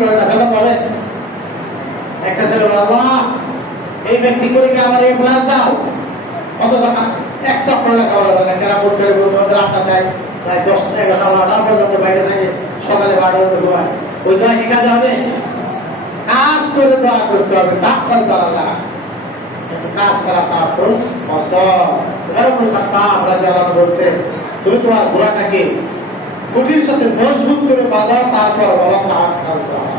করে না, বেতন পাবে। একটা ছেলে বলে, আল্লাহ এই ব্যক্তি করে কি আমার এই ক্লাস দাও, অথচ একটা অক্ষর লেখা বলা যায় না, কেনা বোর্ড করে বলতে হবে রাতটা দেয় প্রায় 10-11 পর্যন্ত বাইরে থাকে, সকালে 12টা পর্যন্ত ঘুমায়। ওই দোয়া কি কাজ হবে? কাজ করে দোয়া করতে হবে, তাকওয়াল করা না, কিন্তু কাজ ছাড়া তাকওয়াল অসর। এরকম কথা আমরা যারা বলতেন, তুমি তোমার ঘোড়াটাকে খুঁটির সাথে মজবুত করে বাঁধা, তারপর বাবা তাকওয়াল করা।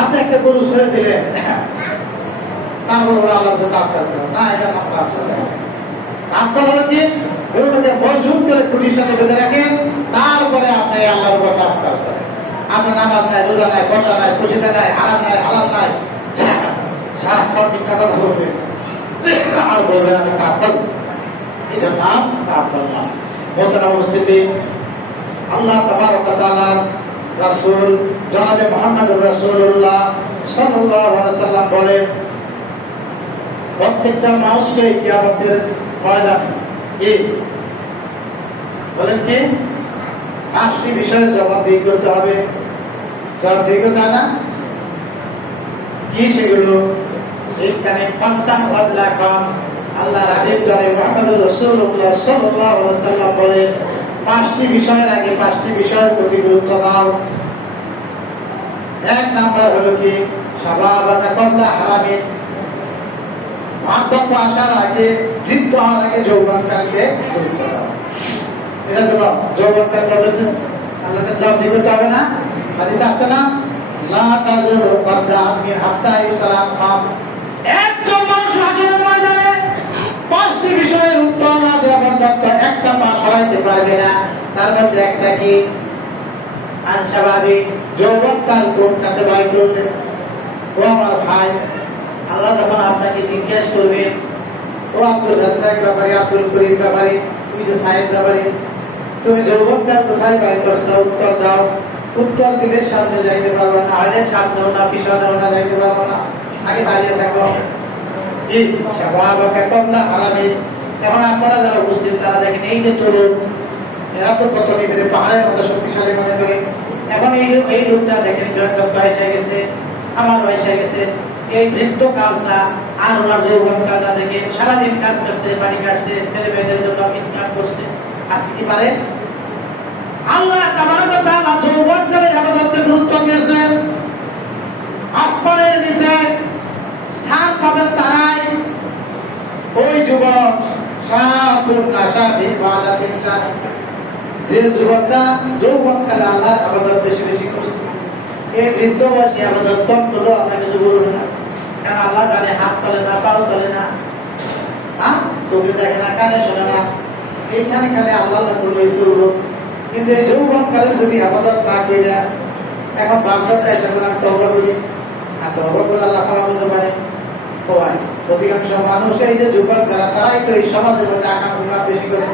আপনি একটা গরু ছেড়ে দিলেন, তারপর ওরা আল্লাহ তাকওয়াল করা না, এটা না তাকওয়াল। তাকওয়াল হলো কি গরুটাকে মজবুত করে খুঁটির সাথে বেঁধে রাখেন, তারপরে আপনি আল্লাহর উপর তাকওয়াল করেন। আপনার নামাজ নাই, রোজা নাই, পর্দা নাই, খুশিতে নাই, হারাম নাই, হালাল নাই, সারাক্ষণ মিথ্যা কথা বলবেন আর বলবেন আমি তাকওয়াল, এটার নাম তাকওয়াল না। মোহতারাম উপস্থিতি, আল্লাহ তাবারক ওয়া তাআলার রাসূল জনাবে মুহাম্মদুর রাসূলুল্লাহ সাল্লাল্লাহু আলাইহি ওয়াসাল্লাম বলেন, প্রত্যেকটা মানুষকে কিয়ামতের ময়দানে কি বলেন কি 5টি বিষয়ে জবাবদিহি করতে হবে। জবাবদিহি করতে হয় না? কি সেগুলো? এখানে ফাংশন ওয়ালাকাম আল্লাহর হাবিব জনাবে মুহাম্মদুর রাসূলুল্লাহ সাল্লাল্লাহু আলাইহি ওয়াসাল্লাম বলেন, 5টি বিষয়ের আগে 5টি বিষয়ের প্রতি গুরুত্ব দাও। 1 নাম্বার হলো কি শাবাবাকা ক্বাবলা হারামিন, বার্ধক্য আসার আগে, বৃদ্ধ হওয়ার আগে যৌবনকালকে গুরুত্ব দাও। এটা তো যৌবনকাল বলছেন, আল্লাহর কাছে জবাব দিতে হবে না? হাদিসে আসছে না, লা তাজুরু কবদা মিন হাত্তা ইসলাম খাম। একজন মানুষ হাসরের ময়দানে 5টি বিষয়ের উত্তর না দেওয়া পর্যন্ত একটা পা সরাইতে পারবে না। তার মধ্যে একটা কি আনসাবাবি, যৌবনকাল কোন খাতে বাই করবে। ও আমার ভাই, আল্লাহ যখন আপনাকে জিজ্ঞেস করবেন, ও আব্দুল রাজ্জাক ব্যাপারে, আব্দুল করিম ব্যাপারে, তুমি যে সাহেব ব্যাপারে, তুমি যৌবনকাল কোথায় বাই করছো, উত্তর দাও। উত্তর দিলে সামনে যাইতে পারবো না, হলে সামনেও না পিছনেও না যাইতে পারবো না, আগে দাঁড়িয়ে থাকো। এখন আপনারা যারা উপস্থিত তারা দেখেন, এই যে তরুণ, এরা তো কত নিজের পাহাড়ের মতো শক্তিশালী মনে করে। এখন এই লোকটা দেখেন বৃদ্ধত্ব এসে গেছে, আমার বয়স হয়ে গেছে, এই বৃদ্ধ কালটা আর ওনার যৌবন কালটা দেখে সারাদিন কাজ করছে, বাড়ি কাটছে, ছেলে মেয়েদের জন্য ইনকাম করছে, আজকে কি পারে? আল্লাহ তাবারক ওয়া তাআলা যৌবনকালের ইবাদতে গুরুত্ব দিয়েছেন। আসমানের নিচে স্থান পাবেন তারাই ওই যুবক শাবুন নাশা ফি ইবাদাতিল্লাহ, যে যুবকটা যৌবনকালে আল্লাহর ইবাদত বেশি বেশি করছে। এই বৃদ্ধ বয়সে ইবাদত কম করলো আল্লাহ কিছু বলবে না, কারণ আল্লাহ জানে হাত চলে না, পাও চলে না, চোখে দেখে না, কানে শোনে না, এইখানে খালি আল্লাহ করলেই চলবো। কিন্তু এই যৌবনকালে যদি ইবাদত না কইরা এখন বাধ্যতা এসে আমি তওবা করি, আর তওবা করে আল্লাহ ক্ষমা করতে পারে। হয় অধিকাংশ মানুষ এই যে যুবক যারা, তারাই তো এই সমাজের মধ্যে আকাঙ্ক্ষা বেশি করে।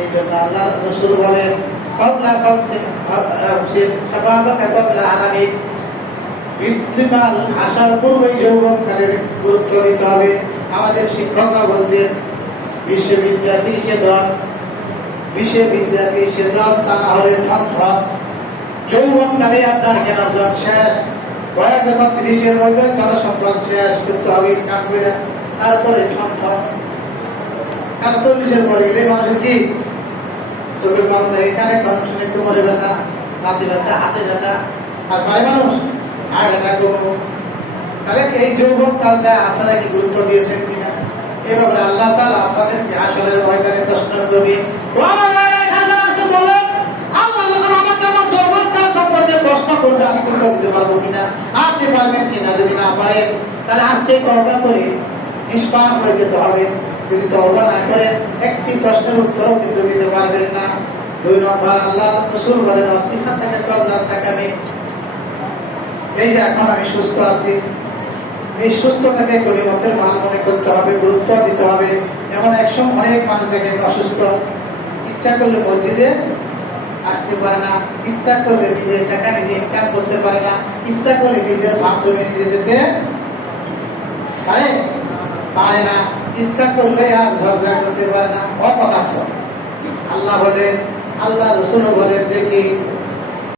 এই জন্য আল্লাহ রাসূল বলেন, ক্বাবলা খামসিন শাবাবাকা ক্বাবলা হারামিন, বৃদ্ধিকাল আসার পূর্বে যৌবনকালের গুরুত্ব দিতে হবে। আমাদের শিক্ষকরা বলতেন, বিশ্ববিদ্যালয় সেদন তা না হলে ঠন। যৌবনকালে আপনার জ্ঞান অর্জন শেষ, বয়স যখন 30-এর মধ্যে তার সম্পদ শেষ করতে হবে কাম করে, তারপরে ঠন। কারণ 40-এর পরে গেলে মানুষের কি চোখের কম থাকে, কানে কম শুনে, কোমরে ব্যথা, হাতে ব্যথা, হাতে ব্যথা, আর পারে মানুষ আর ব্যথা কমবো। তাহলে এই যৌবন কালটা আপনারা কি গুরুত্ব দিয়েছেন কিনা? এভাবে আল্লাহ তাআলা আপনাদেরকে আসরের ময়দানে প্রশ্ন করবেন। প্রশ্ন করতে আমি উত্তর দিতে পারবো কিনা, আপনি পারবেন কিনা? যদি না পারেন তাহলে আজকে তওবা করে নিষ্পাপ হয়ে যেতে হবে। যদি তওবা না করেন একটি প্রশ্নের উত্তরও কিন্তু দিতে পারবেন না। 2 নম্বর, আল্লাহ রাসূল বলেন, অস্তিহাতাকা ক্বাবলা সাকামি, এই যে এখন আমি সুস্থ আছি, এই সুস্থটাকে গনিমতের মাল মনে করতে হবে, গুরুত্ব দিতে হবে। এমন একসময় অনেক মানুষ দেখেন অসুস্থ, ইচ্ছা করলে মসজিদে আসতে পারে না, ইচ্ছা করলে নিজের টাকা নিজে ইনকাম করতে পারে না, ইচ্ছা করলে নিজের ভাব জমে নিজে যেতে পারে না, ইচ্ছা করলে আর ঝগড়া করতে পারে না, অপদার্থ। আল্লাহ বলেন, আল্লাহ রাসূল বলেন যে কি